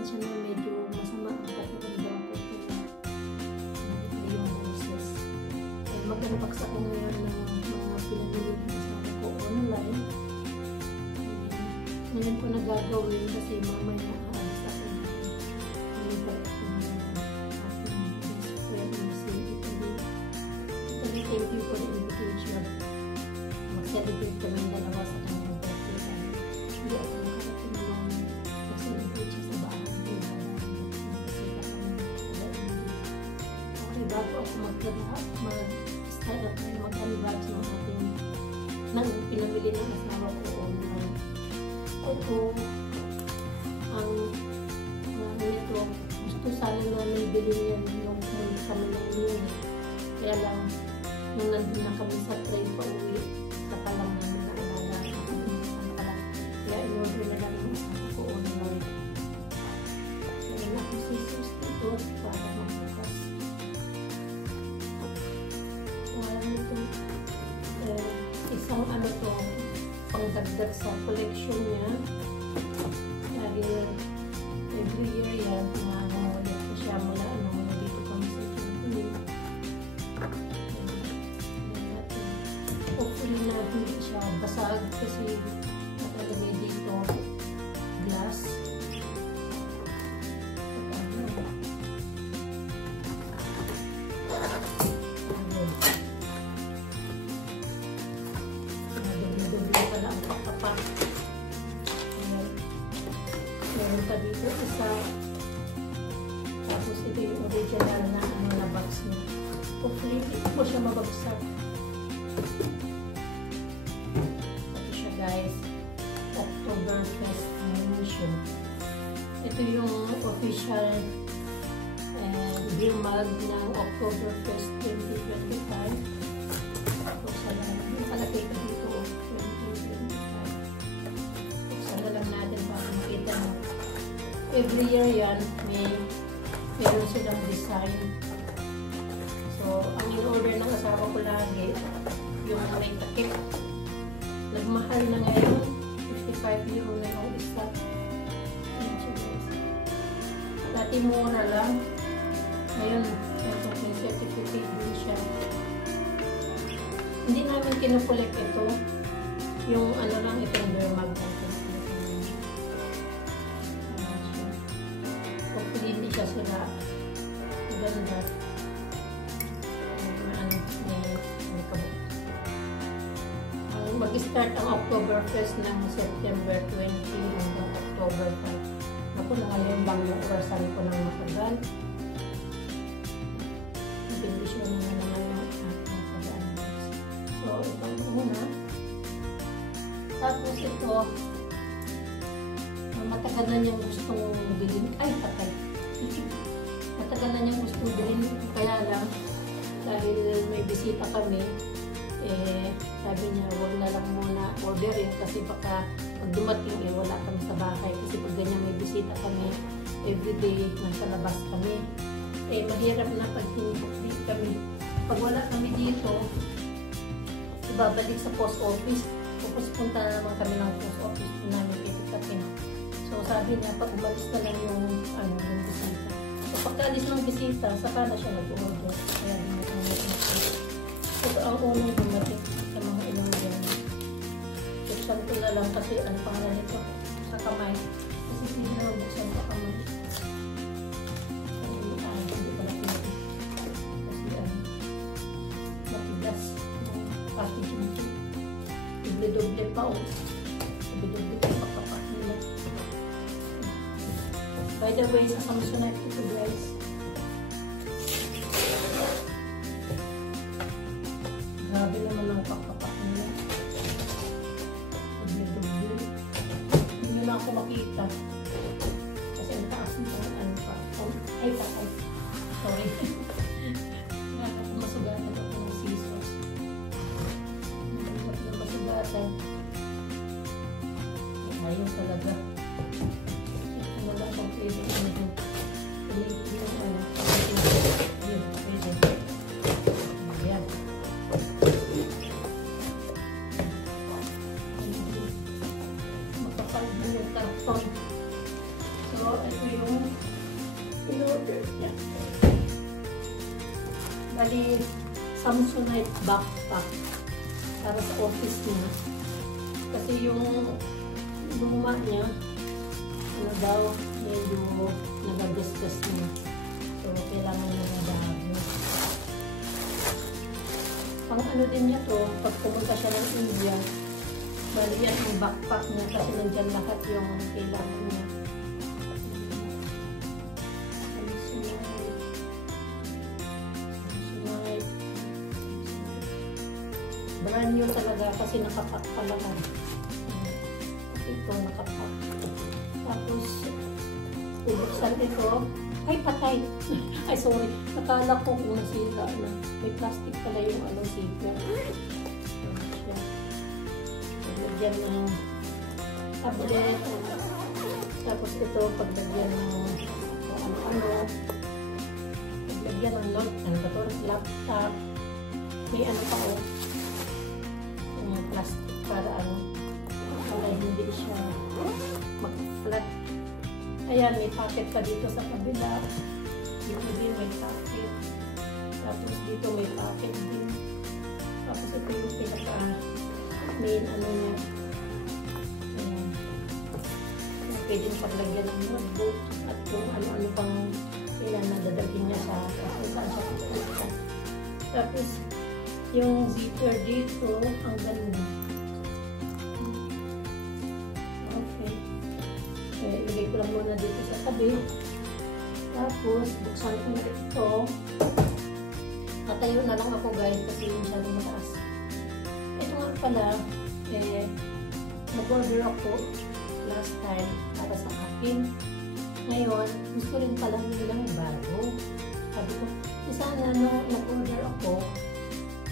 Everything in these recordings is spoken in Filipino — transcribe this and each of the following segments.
pasensya na medyo masama ang pakiramdam ko. Yung boses. Mag-unbox ako ngayon ng mga pinamili ng asawa ko online. Ngayon ko nagagawin kasi mamaya aalis ako na thank you for the invitation. Mag-celebrate kami dalawa sa kanyang birthday. Hindi ako nakarating ng mag-celebrate siya sa bahay. Okay, bago ako mag-start up tayo mag-unbox ng ating pinamili ng asawa ko online. Ito, ang ito, gusto sana namin bilhin yan nung kami ng noon. Kaya lang, nung nandun na kami sa train pa uwi, saka lang namin naalala kaya in-order na lang yung asawa ko online. Kaya na ako scissors dito para magbukas. Wala nito. Isang ano to, pangdagdag sa collection niya. Dahil every year yan, ulit ko siya mula dito kami sa Chile. Hopefully na hindi siya basag kasi nakalagay dito glass. Doble pala ang pagkapak. Meron pa dito isa. Tapos ito yung original na box niya. Hopefully hindi po siya mabagsak. Ito siya guys, Oktoberfest Munition. Ito yung official beer mug ng Oktoberfest 2025. Buksan na lang. Nakalagay ka dito 2025. Buksan na lang natin para makita mo. Every year yan, meron silang design. So, ang in-order ng asawa ko lagi, yung may takip. Nagmahal na ngayon, 55 euro na yung isa. Dati mura lang. Ngayon, may certificate din siya. Hindi namin kinukolek ito. Yung ano lang, itong beer mug natin. Hopefully, hindi siya sila. Maganda. Mag-start ang Oktoberfest ng September 20 hanggang October 5. Ako nakalimbang yung orasan ko ng matagal. Nabindisyon na naman yung ating pag-unbox. So, itong una. Tapos ito, matagal na niyang gustong bilhin. Ay, patay. Matagal na niyang gustong bilhin. Kaya lang, dahil may bisita kami, sabi niya, huwag na lang muna orderin kasi baka pag dumating wala kami sa bahay kasi pag ganyan may bisita kami everyday nasa labas kami mahirap na pag hindi kami pag wala kami dito ibabalik sa post office tapos punta na naman kami ng post office po namin kitipin. So sabi niya pag umalis na lang yung bisita so pagkaalis ng bisita saka na siya nag-order kaya ito ang unang dumating sa mga ilang yan. Buksan ko na lang kasi ang pangalan nito sa kamay. Kasi hindi na buksan sa kamay. Hindi pala pinag. Kasi matigas yung packaging ito. Doble-doble pa o. Doble-doble pa pagkapak nila. By the way, sa Samsonite ito guys. Grabe naman ang pagkapak nila. Hindi nyo na ako makita. Kasi ang taas nito, ano pa. Ay, takay. Sorry. Nakakamasugatan ako ng scissors. Nakakamasugatan na masugatan. Ayaw talaga. Wala akong pwede ano. Pwede yung ano. Yun, pwede. Ayan. Makapal din yung karton. So, ito yung Samsonite backpack para sa office niya. Kasi yung luma niya, ano daw, medyo nagagasgas niya. So, kailangan niya na bago. Pang ano din niya to, pag pumunta siya ng India, bali yan ang backpack niya kasi nandyan lahat yung kailangan niya. Brand new talaga kasi nakapack pa lahat. Ito nakapack. Tapos, bubuksan ito. Ay, patay! Ay, sorry. Nakala ko kung nasira na. May plastic pala yung ano, zipper. Paglagyan ng tablet. Tapos ito, paglagyan ng ano-ano. Paglagyan ng laptop. May ano pa o. Plastic para ano. Para hindi siya mag-flat. Ayan, may packet pa dito sa kabila. Dito din may packet. Tapos dito may packet din. Tapos ito yung pinaka main ano niya. Ayan. Pwede yung paglagyan ng notebook at kung ano-ano pang kailan na dadalhin niya sa kung saan siya pupunta. Tapos yung zipper dito, ang ganda. Ilagay ko lang muna dito sa tabi. Tapos, buksan ko na ito. Tatayo na lang ako guys kasi masyadong mataas. Ito nga pala, nag-order ako last time para sa akin. Ngayon, gusto rin pala nilang bago. Sabi ko, sana nag-order ako,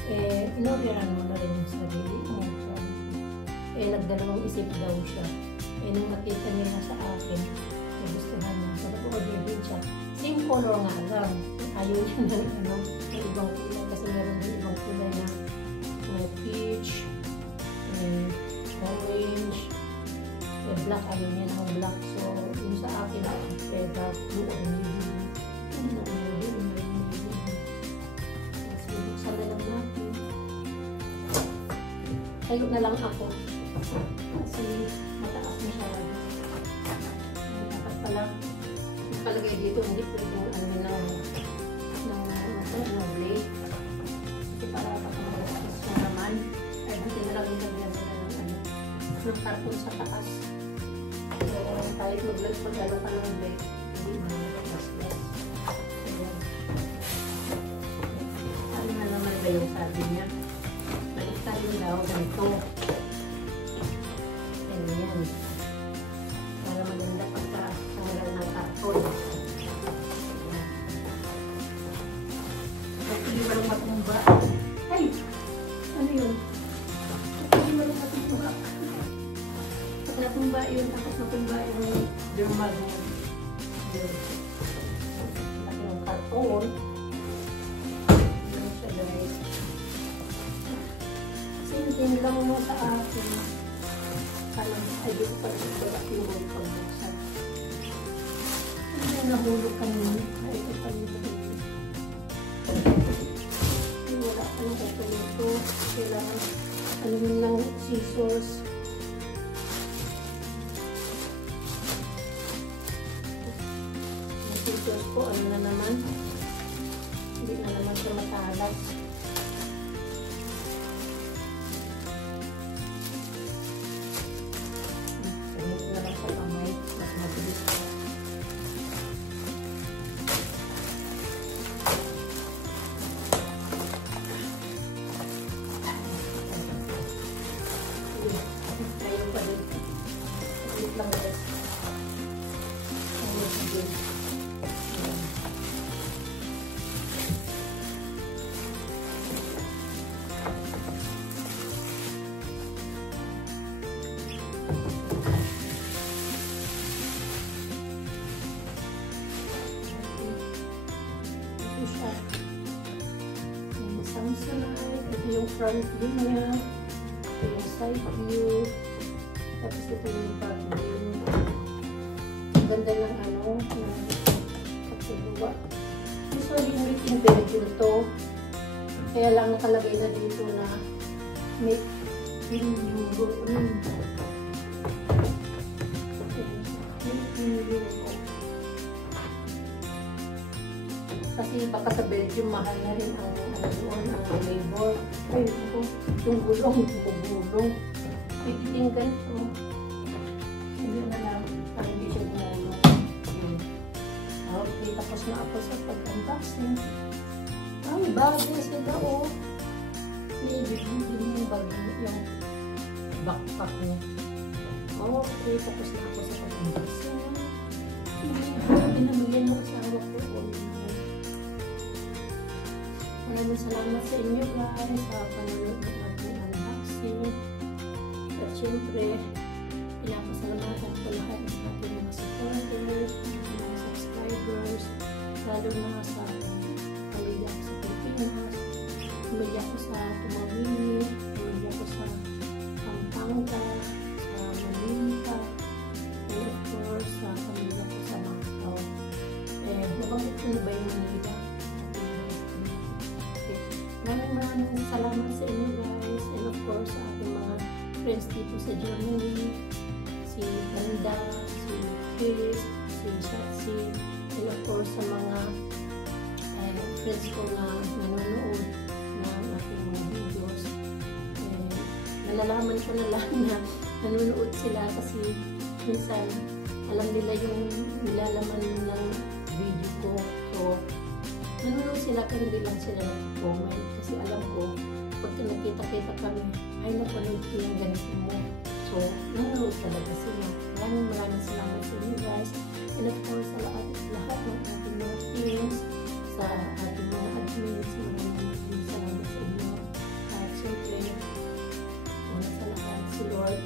in-orderan mo na rin yung sarili mo. Nagdalawang isip daw siya. Nung nakita niya sa akin, nagustuhan niya. So, nag-order din siya. Same color nga lang. Ayaw niya ng ano, may ibang kulay. Kasi meron din ibang kulay na may peach, orange, black. Ayaw niya ng black. So, yung sa akin, dark blue or navy. Hindi na navy. Tapos, bubuksan na lang natin. Tayo na lang ako. Kasi mataas na siya. Dapat pala palagay dito, hindi pwede ng blade. Kasi para makakas yung naman, ay buti na lang yung lagyan sila ng karton sa taas. So, tayo mag-lalo ka ng blade. Hindi mo makakas-less. Ano na naman ba yung sabi niya? Baliktad daw ganito. Ayan. Para maganda pagka-tanggal ng karton. Hindi mo lang matumba. Ay! Ano yun? Hindi mo lang matumba. Pag natumba yun, tapos natumba yung dermal mo. Yun. Pati yung karton. Yun siya guys. Same thing lang mo sa akin. Ay, dito pa rin yung pagbuksan. Hindi na nahulog kanina. Ay, ito pa rin ito. Wala pa na ito nito. Kailangan alamin lang scissors. Yung scissors ko, ano na naman. Hindi na naman siya matalas. Samsonite, ito yung front view niya, ito yung side view, tapos ito yung back view. Ang ganda ng ano, ng kapuluwa. Usually, yung written version to, Kaya lang nakalagay na dito na make in Europe. Make in Europe. Kasi baka sa Belgium mahal na rin ang doon, ang labor. Ay, ito, yung gulong, bubulong. Pikitin ganito. Hindi na lang, parang hindi siya gumulong. Okay, tapos na ako sa pag-unboxing. Ay, bago sila, oh. May ibigin yung bago, yung backpack niya. Okay, tapos na ako sa pag-unboxing. Pinamigyan ng asawa ko. Maraming salamat sa inyo guys sa panonood ng ating unboxing. At syempre, pinapasalamatan ko lahat sa ating mga supporters, mga subscribers, lalo na sa pamilya ko sa Pilipinas, pamilya ko sa Tumawini, pamilya ko sa Pampanga, sa Manila, and of course sa pamilya ko sa Macau. Nabanggit ko na ba yung Manila? Maraming salamat sa inyo guys, and of course sa ating mga friends dito sa Germany, si Ganda, si Chris, si Shatsi, and of course sa mga friends ko na nanonood ng ating mga videos. Nalalaman ko na lang na nanonood sila kasi minsan alam nila yung nilalaman ng video ko. So, nanonood sila kung hindi lang sila nag-comment kasi alam ko pag nakita-kita kami ay napanood ko yung ganito mo. So, nanonood talaga sila. Maraming salamat sa inyo guys. And of course, sa lahat ng ating mga teams, sa ating mga admins, maraming salamat sa inyo. At syempre, una sa lahat, si Lord